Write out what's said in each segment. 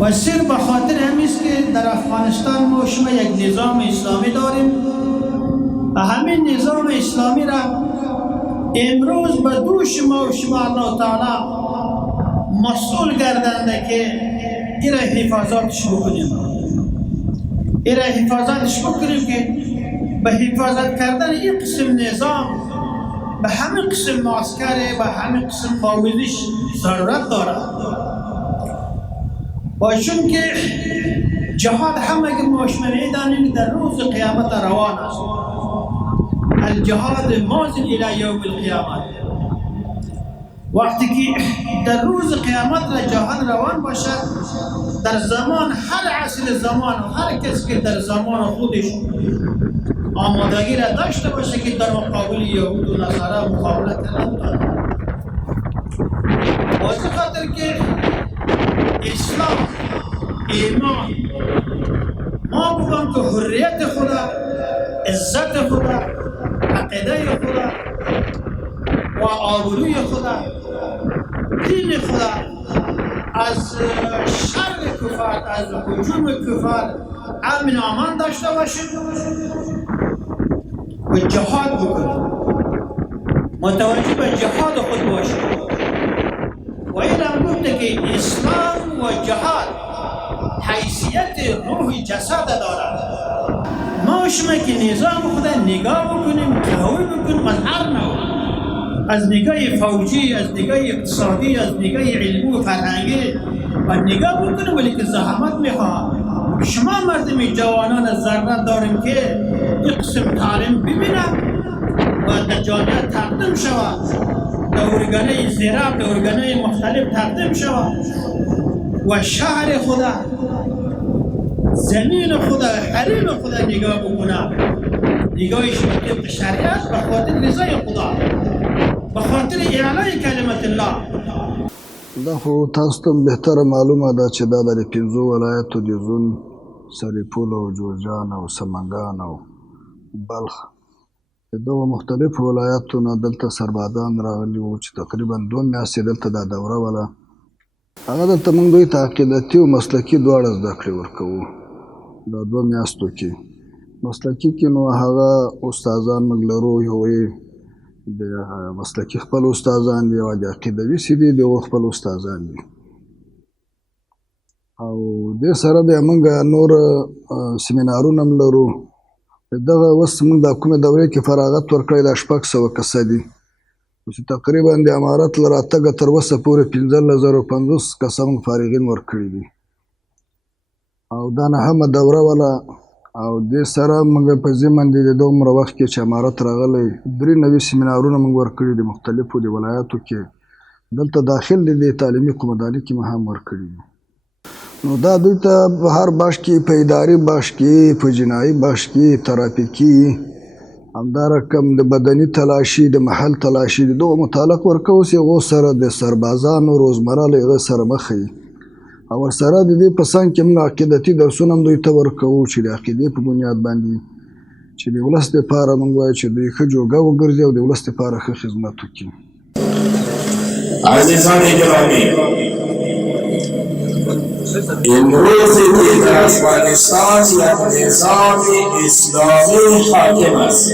و صرف به خاطر همیست که در افغانستان ما شما یک نظام اسلامی داریم و همین نظام اسلامی را امروز به دوش ما و شما الله تعالی مسئول گردنده که این را حفاظتش بکنیم، این را حفاظتش بکنیم که به حفاظت کردن این قسم نظام به همه قسم معسکر، به همه قسم معاوضش ضرورت دارد. و چون که جهاد همه که ما شنیدیم در روز قیامت روان است، الجهاد ماضی الی یوم القیامت. وقتی که در روز قیامت را جهاد روان باشد، در زمان هر عصر زمان و هر کسی که در زمان خودش آمادگی را داشته باشه که در مقابل یهود و نصارا مقابله کنند. واسه خاطر که اسلام، ایمان، ما بگم که حریت خدا، عزت خدا، عقیده خدا و آبروی خدا، دین خدا از شر کفار، از هجوم کفار امن و امان داشته باشیم و جهاد بکنیم، متوجه به جهاد خود باشیم. و این هم گفته که اسلام و جهاد حیثیت روح جسد دارد. ما شما که نظام خدا نگاه بکنیم، قوی بکنیم از هر نوع، از نگاه فوجی، از نگاه اقتصادی، از نگاه علمی و فرهنگی و نگاه بکنیم، ولی که زحمت میخواه. شما مردم جوانان ضرورت داریم که یک قسم تعلیم ببینم و در جامعه تقدیم شود، در ارگانهای زیراب، در ارگانهای مختلف تقدیم شود و شهر خدا، زمین خدا، حریم خدا نگاه بکنم، نگاهش به شریعت، به خاطر رضای خدا، به خاطر اعلای کلمت الله. دا خو تاسو ته بهتره معلومه ده چې دا د پنځو ولایتو د زون سرپل او جوزجان او سمنګان او بلخ د دغو مختلفو ولایاتو نه دلته سربازان راغلي وو چې تقریبا 2 میاشتې دلته دا دوره وله. هغه دلته موږ دوی ته عقیدتي او مسلکي دواړه زده کړې ورکوو. دا 2 میاشتو کې مسلکي کې نو هغه استادان موږ لرو، یو د مسلکي خپل استادان دي او د عقیدوي سیدي د خپل استادان دي. او دې سره بیا موږ نور سیمینارونه هم لرو. دغه اوس موږ د کومې دورې کې فراغت ورکړی دا 600 کسه دي چې تقریبا د امارت له راتګه تر اوسه پورې 15050 کسه موږ فارغین ورکړي دي. او دا 9مه دوره وله. او دې سره موږ په ضمن د دومره وخت کې چې امارت راغلی 3 نوي سیمینارونه موږ ورکړي دي مختلفو د ولایاتو کې. دلته داخل دي تعلیمي قومنداني کې هم ورکړي دي. نو دا دوی ته په هر بخش کې، په اداري بخش کې، په جنایي بخش کې، ترافیکي، همدا رقم د بدني تلاشي، د محل تلاشي، د دغو متعلق ورکوو چې هغو سره د سربازانو روزمره له هغه سره مخ وي. او ورسره د دې په څنګ کې موږ عقیدتي درسونه هم دوی ته ورکوو چې د عقیدې په بنیاد باندې چې د ولس دپاره موږ وایو چې دوی ښه جوګه وګرځي او د ولس دپاره ښه خدمت وکړي. عزیزان گرامی، امروز که در افغانستان یک نظام اسلامی حاکم است،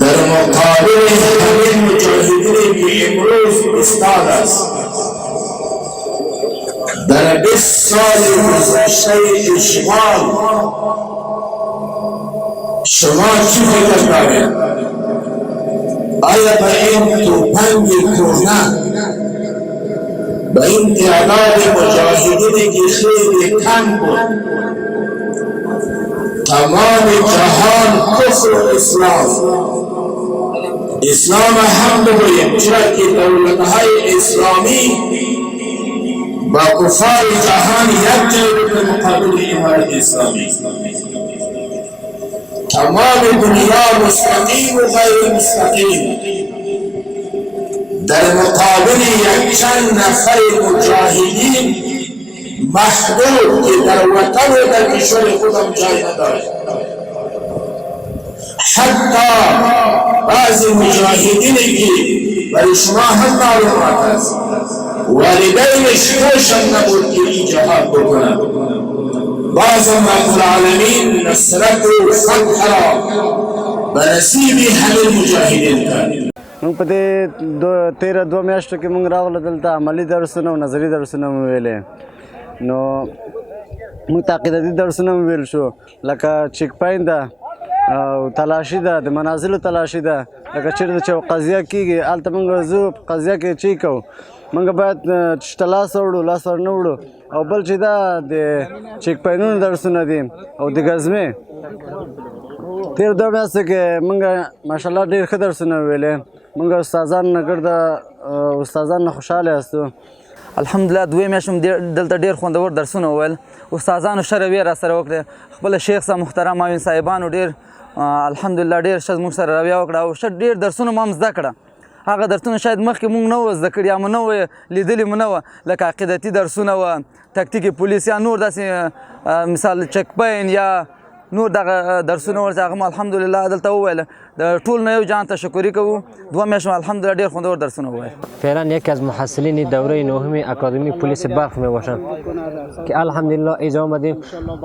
در مقابل همین مجاهدینی که امروز استاد است، در 20 سال گذشته اشغال شما چی فکر دارید؟ آیا به این توپنگ کهنه، به این تعداد مجاهدینی که خیلی کم بود، تمام جهان کفر و اسلام هم بگوییم، چرا که دولت‌های اسلامی با کفار جهان یک جای به مقابل امارت اسلامی، تمام دنیا مستقیم و غیر مستقیم در مقابل یک چند نفر مجاهدین محدود که در وطن و در کشور خودم جای ندارد. حتی بعض مجاهدینی که برای شما هم معلومات است والدینش روشن نبود که این جهاد بکنند. باز هم رب العالمین نصرت و فتح را به نصیب همه مجاهدین کرد. موږ په دې 13 میاشتو کې موږ راغلو دلته عملي درسونه او نظري درسونه مو ویلې نو موږ ته عقیدتي درسونه مو ویل شو لکه چیک پاین ده او تلاشي ده د منازلو تلاشي ده لکه چېرته چې قضیه کېږي هلته موږ ځو په قضیه کې چیک کوو موږ باید چشته لاس وړو لاس ور نه وړو او بل چې دا د چیک پاینونو درسونه دي او د ګزمې 13 میاشتو کې موږ ماشاءالله ډېر ښه درسونه ویلې موږ استادان نه ګرده استادان نه خوشحاله یاستو الحمدلله 2 میاشتې دلته ډېر خوندور درسونه وویل استادانو ښه رویه راسره وکړه خپله شیخ صاحب محترم معاون صاحبانو ډېر الحمدلله ډېر ښه زموږ سره رویه وکړه او ښه ډېر درسونه مو هم زده کړه هغه درسونه شاید مخکې مونږ نه وو زده کړي یا مو نه وو لیدلي مو نه وه لکه عقیدتي درسونه وه تکتیکي پولیس یا نور داسې مثال چک پاین یا نور دغه درسونه ورته هغه مو الحمدلله دلته وویل د ټول نه یو جان تشکری کوو 2 میاشتې الحمدلله ډېر خوندور درسونه وویل. فعلا یکی از محصلین دوره نهم اکادمی پلیس بلخ می باشم که الحمدلله اینجا آمدیم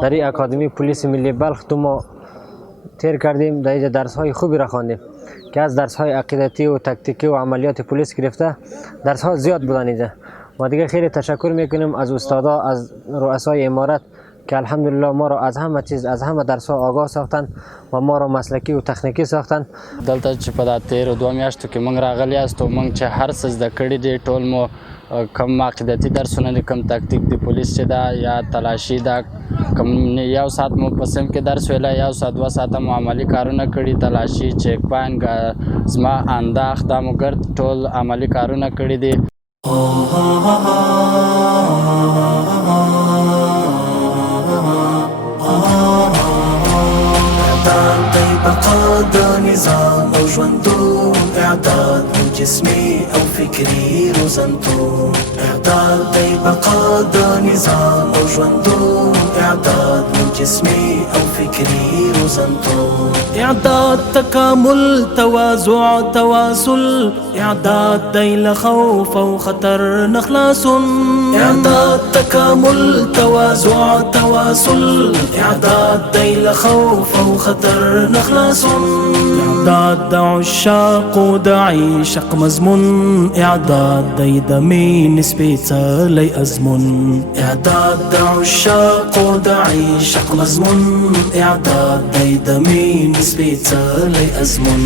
در این اکادمی پلیس ملی بلخ تو ما تیر کردیم در اینجا درس های خوبی را خواندیم که از درس های عقیدتی و تکتیکی و عملیات پلیس گرفته درس ها زیاد بودن اینجا و دیگه خیلی تشکر میکنیم از استادا از رؤسای امارت که الحمدلله ما را از همه چیز از همه درس ها آگاه ساختن و ما را مسلکی و تخنیکی ساختن. دلته چې په دا 13 میاشتو کې موږ راغلي یاست او موږ چې هر څه زده کړي دي ټول مو کم عقیدتي درسونه دي کم تکتیک د پولیس چې ده یا تلاشي ده کم یو ساعت مو په سیم کې درس ویلی یو ساعت 2 ساعته مو عملي کارونه کړي تلاشي چیک پاین زما انداخ دا مو ګرد ټول عملي کارونه کړي دي. بقا دا نظام او ژوندو اعداد مو جسمي او فکري روزنتو اعداد دی بقا دا نظام او ژوندو اعداد مو جسمي او فکري روزنتو اعداد تكامل توازع تواصل اعداد دی لخوف او خطر نخلاص اعداد تكامل توازع تواصل اعداد دی لخوف او خطر نخلاص اعداد د عشاق و د عشق مضمون اعداد دی د مين سپیڅلی ازمون اعداد د عشاق و د عشق مضمون اعداد دی د مين سپیڅلی ازمون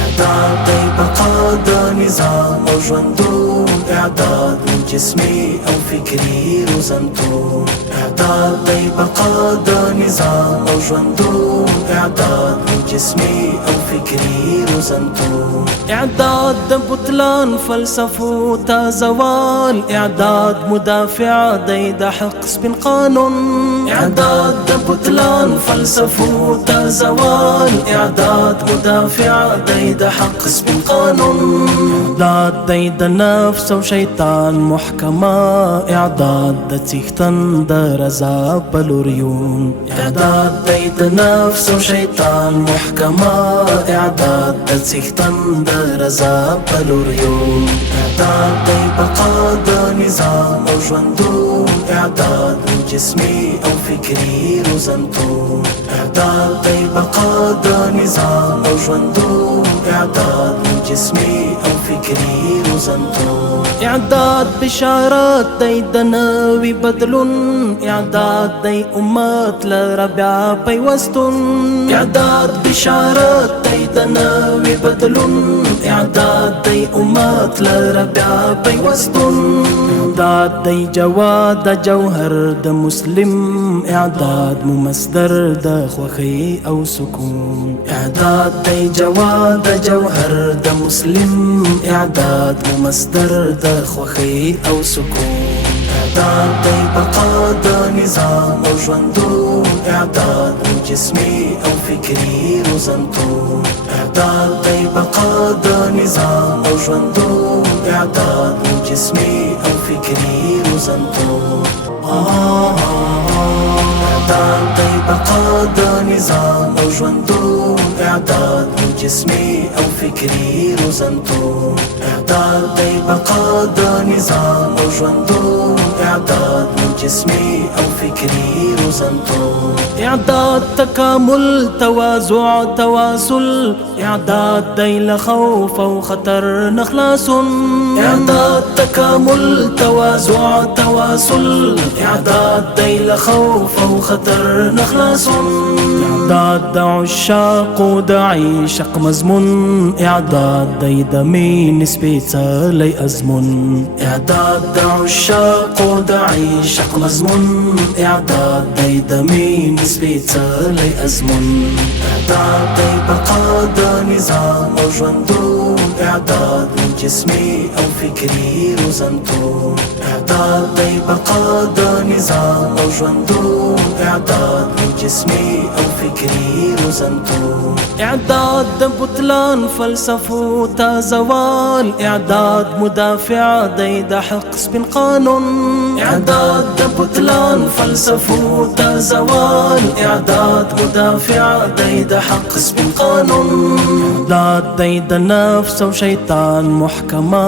اعداد دی بقا د نظام او ژوندو اعداد مو جسمي او فکري روزنتو اعداد دی بقا د نظام او ژوندو اعداد مو جسمي او فکري روزنتو اعداد د بطلان فلسفو تا زوال اعداد مدافع دی د حق سپین قانون اعداد د بطلان فلسفو تا زوال اعداد مدافع دی د حق سپین قانون اعداد دی د نفس او شیطان محکمه اعداد د څښتن د رضا بلوریون اعداد دی د نفس او شیطان محکمه اعداد د څښتن د رضا بلوریون اعداد دی بقا د نظام او ژوندو اعداد مو جسمي او فکري روزنتو اعداد دی بقا د نظام او ژوندو اعداد مو جسمي او فکري روزنتو اعداد بشارات دی د نوي بدلون اعداد دی امت لره بیا پیوستون اعداد بشارات دی د نوي بدلون اعداد دی امت لره بیا پیوستون اعداد دی جواد د جوهر د مسلم اعداد مو مصدر د خوخي او سکون اعداد دی جواد د جوهر د مسلم اعداد مو مصدر د خوخي او سکون اعداد دی بقا د نظام او ژوندو اعداد مو جسمي او فکري روزنتو اعداد دی بقا د نظام او ژوندو اعداد مو جسمي او فکري روزنتو اعداد دی بقا د نظام او ژوندو إعداد مو جسمي أو فكري روزنتو إعداد دي بقا دا نظام أو ژوندو إعداد مو جسمي أو فكري روزنتو إعداد تكامل توازع تواصل إعداد دي لخوف أو خطر نخلاص إعداد تكامل توازع تواصل إعداد دي لخوف أو خطر نخلاص إعداد دا عشاق ودا عيشق مزمون إعداد دي دمي نسبيتا لي أزمون إعداد دا عشاق ودا عيشق مزمون إعداد دي دمي نسبيتا لي أزمون إعداد دي بقا دا نظام أو ژوندو إعداد مو جسمي أو فكري روزنتو إعداد دي بقا دا نظام أو ژوندو إعداد مو جسمي أو فكري روزنتو إعداد د بطلان فلسفو تا زوال إعداد مدافع دي د حق سبن قانون إعداد د بطلان فلسفو تا زوال إعداد مدافع دي د حق سبن قانون إعداد دي د نفس و شيطان محكمة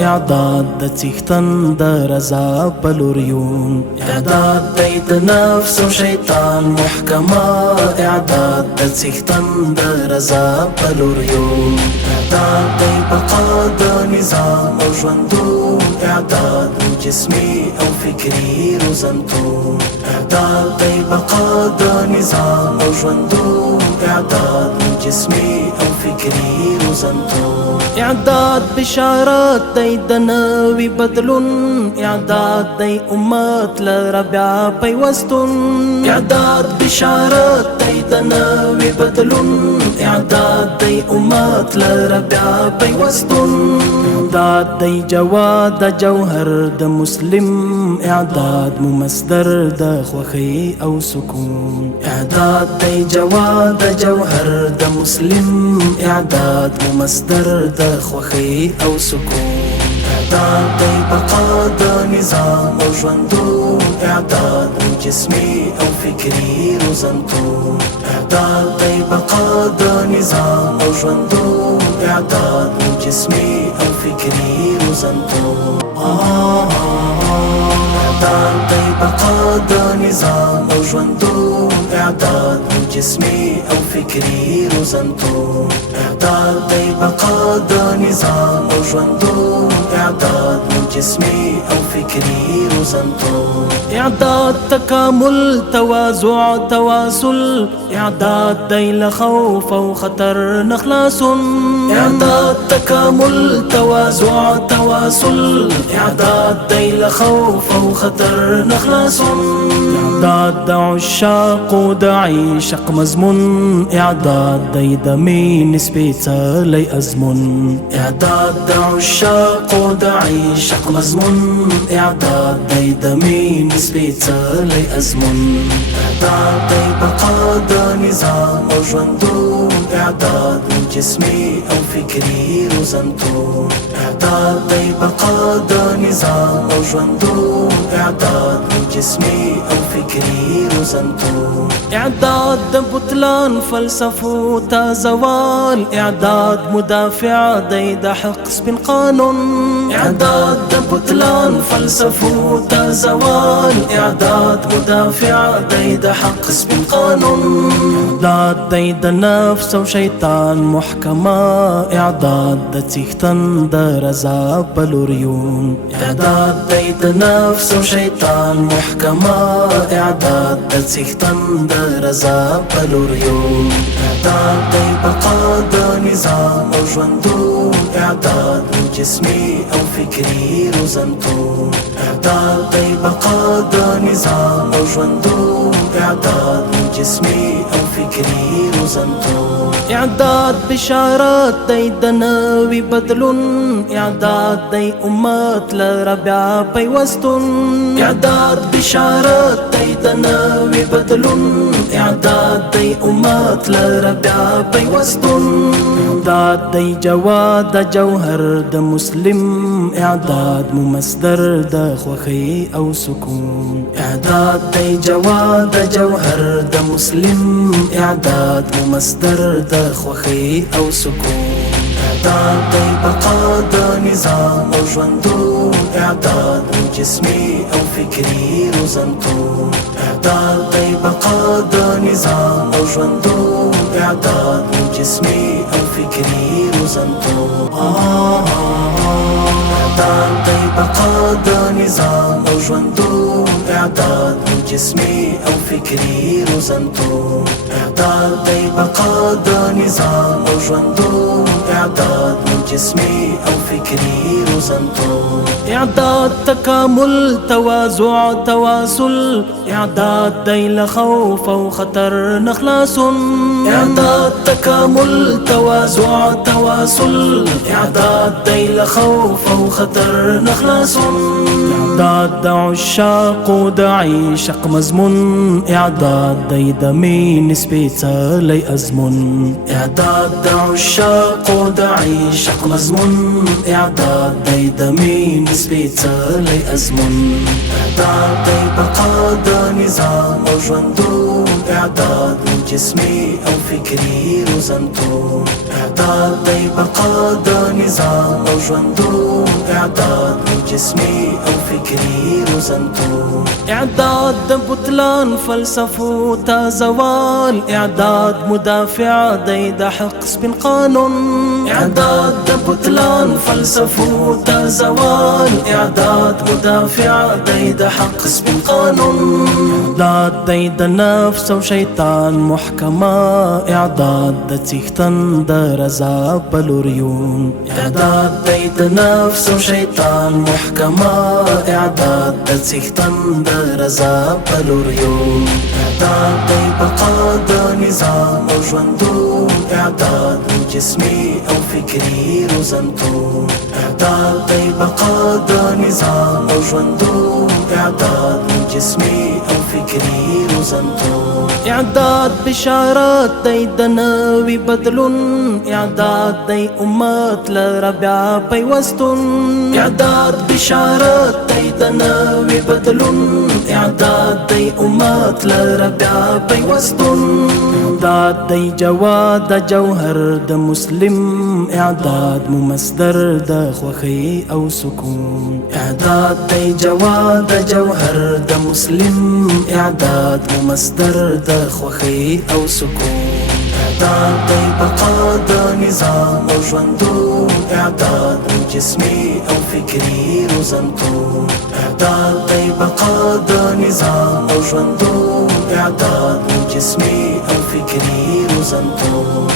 إعداد د تيختن د رضا بلوريون إعداد دي د نفس و شيطان محكمة إعداد د تيختن د رضا بلوريون إعداد دي بقا دا نظام أو ژوندو إعداد مو جسمي أو فكري روزنتو إعداد دي بقا دا نظام أو ژوندو إعداد مو جسمي أو فكري روزنتو إعداد بشارات دي دناوي بدلون إعداد دي أمات لربيع بيوستون إعداد بشارات دي دناوي بدلون إعداد دي أمات لربيع بيوستون إعداد دي جواد جوهر د مسلم إعداد ممصدر د خوخي أو سكون إعداد دي جواد جوهر د مسلم إعداد ممصدر د خوخي أو سكون إعداد دي بقا دا نظام أو ژوندو إعداد مو جسمي أو فكري روزنتو إعداد دي بقا دا نظام أو ژوندو إعداد مو جسمي أو فكري روزنتو إعداد دي بقا دا نظام أو ژوندو إعداد مو جسمي أو فكري روزنتو إعداد دي بقا دا نظام أو ژوندو إعداد مو جسمي أو فكري روزنتو إعداد تكامل توازع تواصل إعداد دي لخوف أو خطر نخلاص إعداد تكامل توازع تواصل إعداد دي لخوف أو خطر نخلاص إعداد دا عشاق ودا عيشق مزمون إعداد دي دمي نسبيتا لي أزمون إعداد دا عشاق ودا عيشق مزمون إعداد دي دمي نسبيتا لي أزمون إعداد دي بقا دا نظام أو ژوندو إعداد مو جسمي أو فكري روزنتو إعداد دي بقا دا نظام أو ژوندو إعداد مو جسمي أو فكري روزنتو إعداد د بطلان فلسفو تا زوال إعداد مدافع دي د حق سبن قانون إعداد د بطلان فلسفو تا زوال إعداد مدافع دي د حق سبن قانون إعداد دي د نفس و شيطان محكمة إعداد د تيختن د رضا بلوريون إعداد دي د نفس و شيطان محكمة إعداد د تيختن د رضا بلوريون إعداد دي بقا دا نظام أو ژوندو إعداد مو جسمي أو فكري روزنتو إعداد دي بقا دا نظام أو ژوندو إعداد مو جسمي أو فكري روزنتو إعداد بشارات دي دناوي بدلون إعداد دي أمات لربيع بيوستون إعداد بشارات دي دناوي بدلون إعداد دي أمات لربيع بيوستون إعداد دي جواد جوهر د مسلم اعداد مو مصدر د خوخي او سکون اعداد دی جواد جوهر د مسلم اعداد مو مصدر د خوخي او سکون اعداد دی بقا د نظام او ژوندون اعداد مو جسمي او فکري روزنتون اعداد دی بقا د نظام او ژوندون اعداد مو جسمي او فکري روزنتون اعداد دی بقا د نظام او ژوندون اعداد مو جسمي او فکري روزنتون اعداد دی بقا د نظام او ژوندون اعداد مو جسمي او فکري روزنتون اعداد تکامل تواضع تواصل اعداد دی لخوف او خطر نخلاص اعداد تکامل تواضع تواصل اعداد دی لخوف او خطر نخلاص اعداد د عشاق و د عشق مضمون اعداد دی د مين سپیڅلی ازمون اعداد د عشاق و د عشق مضمون اعداد دی د مين سپیڅلی ازمون اعداد دی بقا د نظام او ژوندون اعداد مو جسمي او فکري روزنتون اعداد دی بقا د نظام او ژوندون اعداد مو جسمي او فکري روزنتون اعداد د بطلان فلسفو تا زوال اعداد مدافع دی د حق سپین قانون اعداد د بطلان فلسفو تا زوال اعداد مدافع دی د حق سپین قانون اعداد دی د نفس او شیطان محکمه اعداد د څښتن د رضا بلوریون اعداد دی د نفس او شیطان محکمه اعداد د څښتن د رضا بلوریون اعداد دی بقا د نظام او ژوندون اعداد مو جسمي او فکري روزنتون اعداد دی بقا د نظام او ژوندون اعداد مو جسمي او فکري روزنتون اعداد بشارات دی د نوي بدلون اعداد دی امت لره بیا پیوستون اعداد بشارات دی د نوي بدلون اعداد دی امت لره بیا پیوستون اعداد دی جواد جوهر د مسلم اعداد مو مصدر د خوخي او سکون اعداد دی جواد جوهر د مسلم اعداد مو مصدر د خوخي او سکون اعداد دی بقا د نظام او ژوندون اعداد مو جسمي او فکري روزنتون اعداد دی بقا د نظام او ژوندون اعداد مو جسمي او فکري روزنتون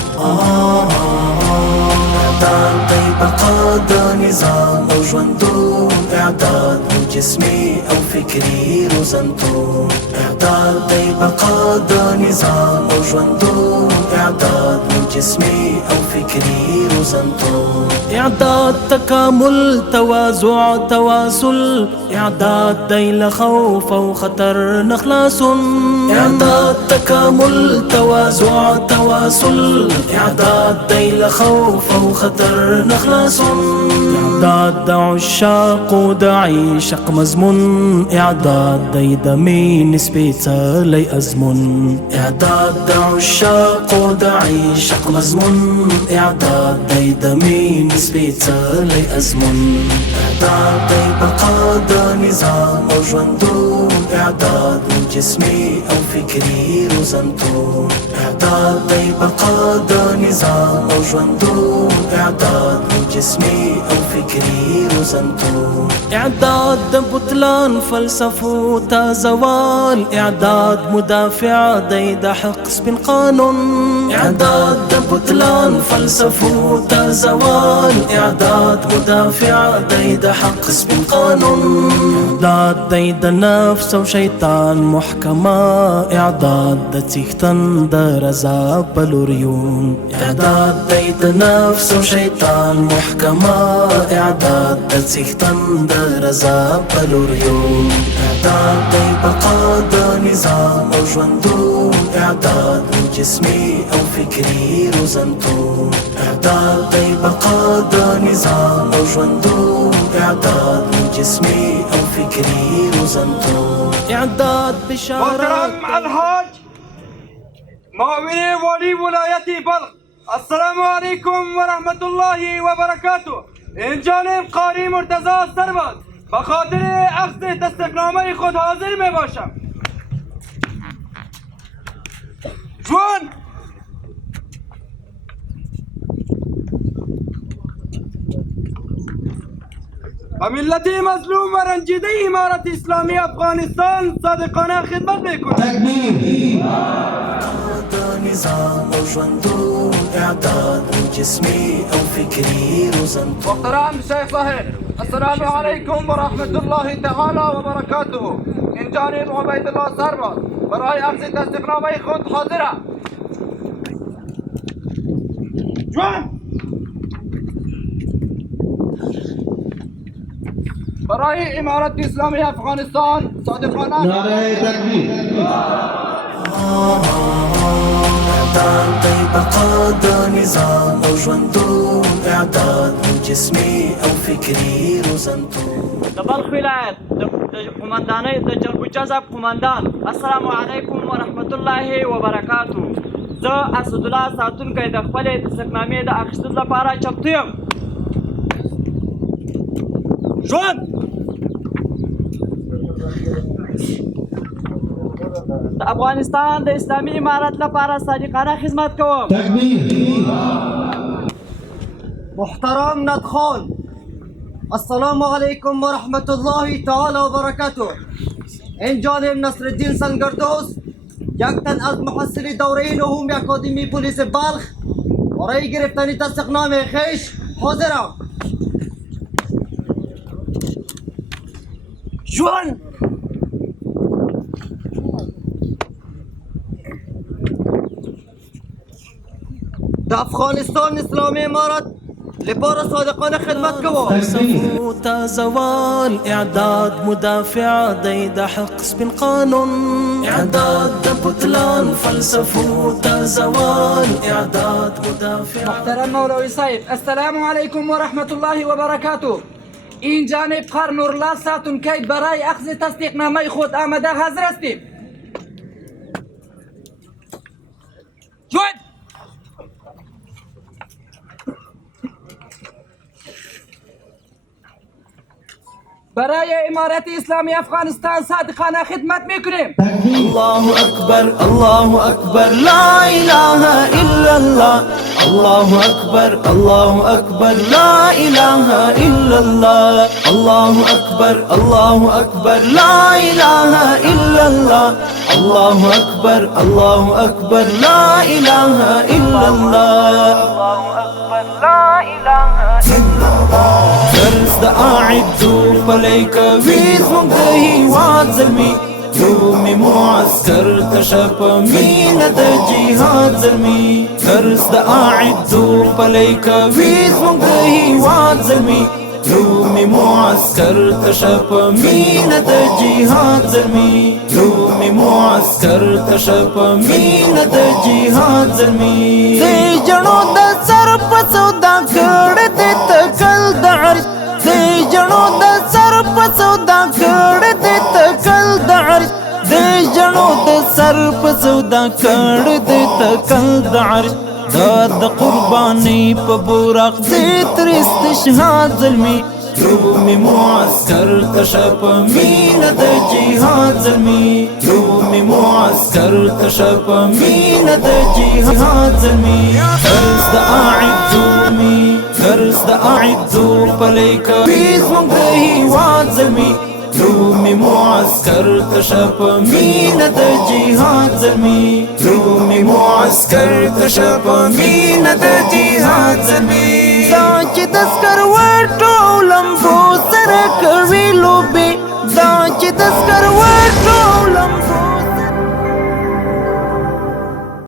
اعداد دی بقا د نظام او ژوندون اعداد مو جسمي او فکري روزنتون اعداد دی بقا د نظام او ژوندون اعداد مو جسمي او فکري روزنتون اعداد تکامل تواضع تواصل اعداد دی لخوف او خطر نخلاص اعداد تکامل تواضع تواصل اعداد دی لخوف او خطر نخلاص اعداد د عشاق و د عشق مضمون اعداد دی د مين سپیڅلی ازمون اعداد د عشاق و د عشق مضمون اعداد دی د مين سپیڅلی ازمون اعداد دی بقا د نظام او ژوندون اعداد مو جسمي او فکري روزنتون اعداد دی بقا د نظام او ژوندون اعداد مو جسمي او فکري روزنتون اعداد د بطلان فلسفو تا زوال اعداد مدافع دی د حق سپین قانون اعداد د بطلان فلسفو تا زوال اعداد مدافع دی د حق سپین قانون اعداد دی د نفس او شیطان محکمه اعداد د څښتن د رضا په لور یو اعداد دی د نفس او شیطان محکمه اعداد د څښتن د رضا په لور یو اعداد دی بقا د نظام او ژوندون اعداد جسمي او فکري روزنتون اعداد دی بقا د نظام او ژوندون اعداد جسمي او فکري روزنتون اعداد بشارات محترم الحاج معاون والی ولایت بلخ السلام علیکم ورحمت الله وبرکاته این جانب قاری مرتضی سرباز بخاطر اخذ تصدیقنامه خود حاضر می باشم جوان و ملت مظلوم و رنجیده امارت اسلامی افغانستان صادقانه خدمت میکنم نظام او ژوندون اعداد جسمي او فکري روزنتون محترم شیخ صاحب السلام علیکم و رحمت الله تعالی و برکاته این جانب عبید الله سرباز برای اخذ تصدیقنامه خود حاضرم جوان برای امارت اسلامی افغانستان صادقانه نعره تکبیر اعداد دی بقا د نظام او ژوندون اعداد جسمي او فکري روزنتون د بلخ ولایت د قمندانۍ د جلبوچه صاحب قمندان السلام علیکم ورحمت الله وبرکاته زه اسدالله ساتونکی د خپلې تصدیقنامې د اخیستلو لپاره چمتو یم ژوند د افغانستان د اسلامي امارت لپاره صادقانه خدمت کوم محترم ندخان السلام علیکم ورحمت الله تعالی وبرکاته این جانب نصر الدین سنگردوز یک تن از محصل دوره نهم اکادمی پلیس بلخ برای گرفتن تصدیقنامه خویش حاضرم جوان د افغانستان اسلامی امارت لپاره صادقانه خدمت کوم فلسفو تا زوال اعداد مدافع دی د حق سپین قانون اعداد د بطلان فلسفو تا زوال اعداد مدافع محترم مولوی صاحب السلام علیکم و رحمت الله و برکاته این جانب قار نورالله ساتونکی برای اخذ تصدیقنامه خود آمده حاضر هستیم جوید برای امارت اسلامی افغانستان صادقانه خدمت میکنیم الله اکبر لا اله الا الله الله اکبر لا اله الا الله الله اکبر لا اله الا الله الله اکبر لا اله الا الله لا اله درس د اعدو پلیک ویز مونږ د هیواد زلمی یومی معسکر تشپ مینه د جهاد زلمی درس د اعدو پلیک ویز مونږ د هیواد زلمی یومی معسکر تشپ مینه د جهاد زلمی یومی معسکر تشپ مینه د جهاد زلمی دی جنو د سر په سودا کړه د تکل د عرش دی جنو د سر په سودا کړه د تکل د عرش دی جنو د سر په سودا کړه د تکل د عرش د قربانی په براق دې تر استشهاد زلمی یومی معسکر تشپ مینه د جهاد زلمی یومی معسکر تشپ مینه د جهاد زلمی درس د اعدو پلیک ویز مونږ د هیواد زلمی یومی معسکر تشپ مینه د جهاد زلمی یومی معسکر تشپ مینه د جهاد زلمی دا چې د سکروټ